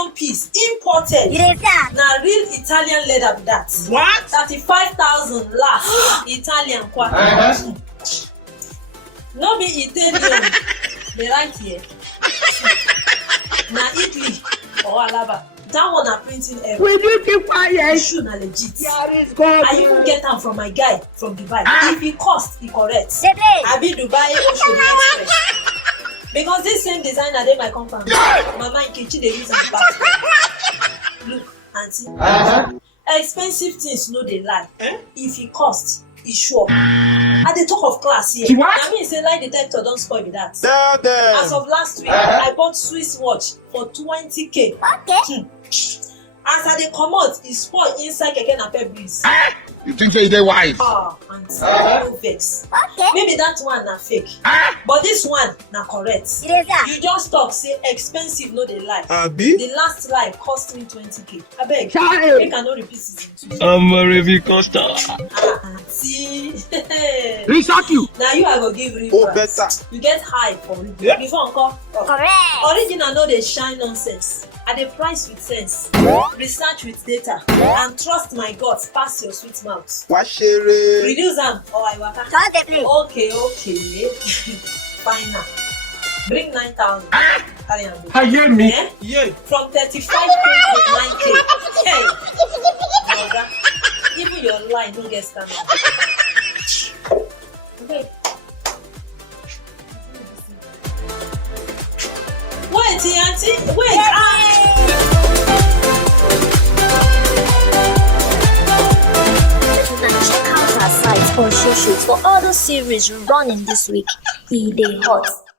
premium piece, imported. Na real Italian leather be that. What? 35,000 last. Italian kwa. No be Itelion. They right here. Na Italy or Alaba. That one are printing everywhere. Will you keep quiet? The shoe na legit. There is God. I even get am from my guy from Dubai. If e cost, e correct. I be Dubai Oshodi Express. Because this same designer dey my compound. Mama Nkechi dey use am back. Look, aunty. Expensive things no dey lie. If e cost, e sure. At the top of class here. I mean say lie detector don spoil be that. As of last week, I bought Swiss watch for 20k. Okay. As I dey comot, e spoil inside keke napep breeze. You think say they wise? Aunty, no vex. Okay. Maybe that one na fake. But this one na correct. You just talk say expensive no dey lie. Abi? The last lie cost me 20k. Abeg, Child. make I no repeat season 2. I'm a review coaster. Aunty. Resack you. Na you I go give real Oh, price. better. You get high for real. Yeah. Before encore. Correct. Original no dey shine nonsense. I dey price with sense, research with data, and trust my gut pass your sweet mouth. Washere. Reduce am or I waka. Just the play. Okay. Fine now. Bring 9,000. Carry am go. I hear me. Eh? Yeah. From 35k to 9k. Hey, oga, even your line no get standard. Okay. Wait, auntie. Wait. Check out our site Oshodi for all the series running this week. Dey hot.